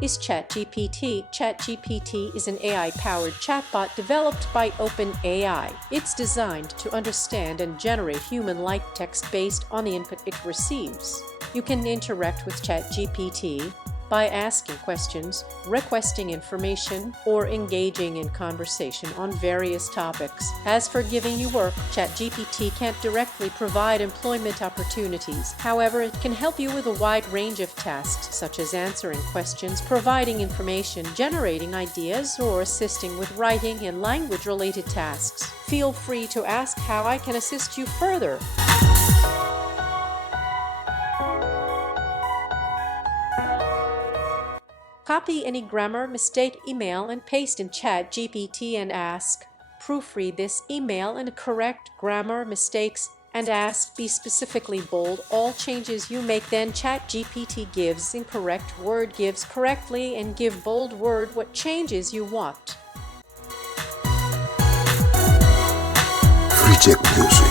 is ChatGPT. ChatGPT is an AI-powered chatbot developed by OpenAI. It's designed to understand and generate human-like text based on the input it receives. You can interact with ChatGPT by asking questions, requesting information, or engaging in conversation on various topics. As for giving you work, ChatGPT can't directly provide employment opportunities. However, it can help you with a wide range of tasks, such as answering questions, providing information, generating ideas, or assisting with writing and language-related tasks. Feel free to ask how I can assist you further. Copy any grammar mistake email and paste in ChatGPT and ask, proofread this email and correct grammar mistakes and ask, be specifically bold all changes you make. Then ChatGPT gives incorrect word, gives correctly, and give bold word what changes you want. Reject music.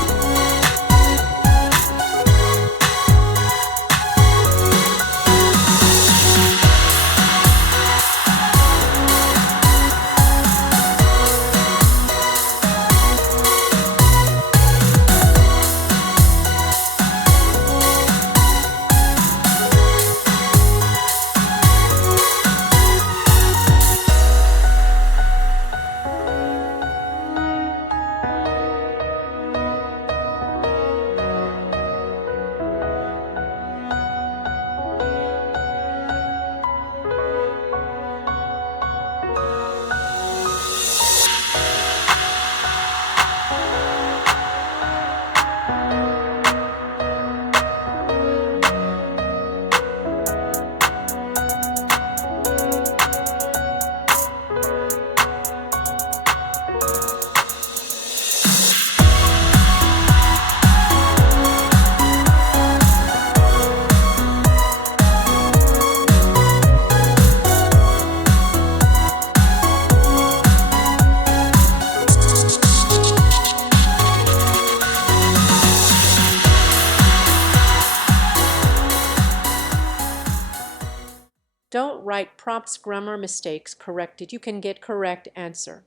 Don't write prompts grammar mistakes corrected. You can get correct answer.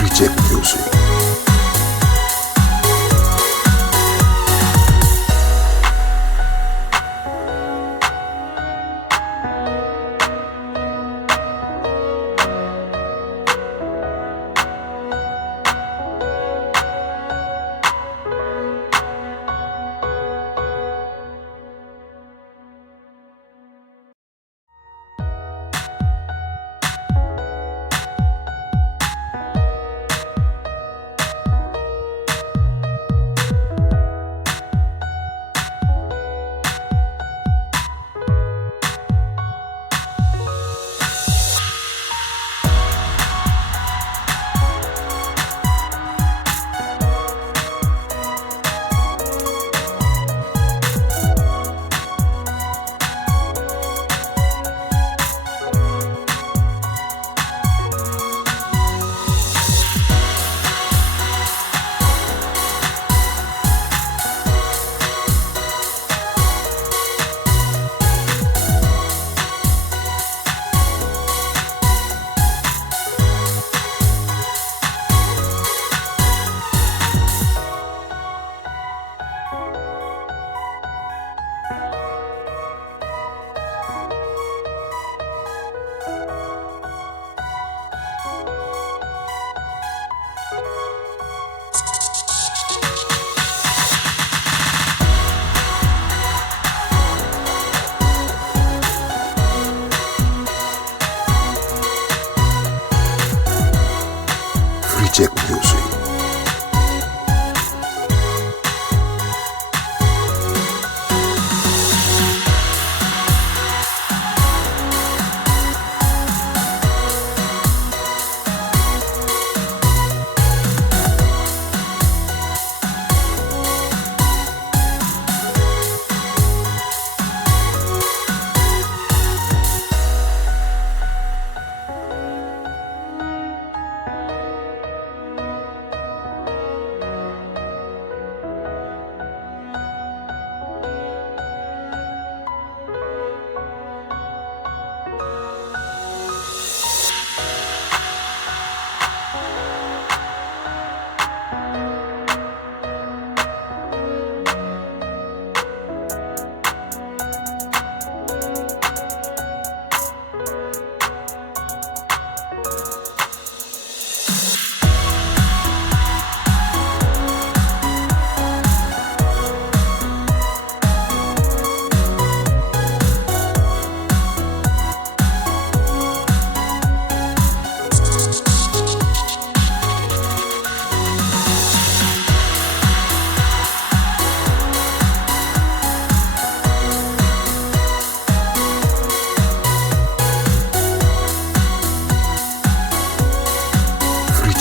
Reject music. Reject music.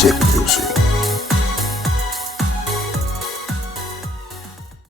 Free Music.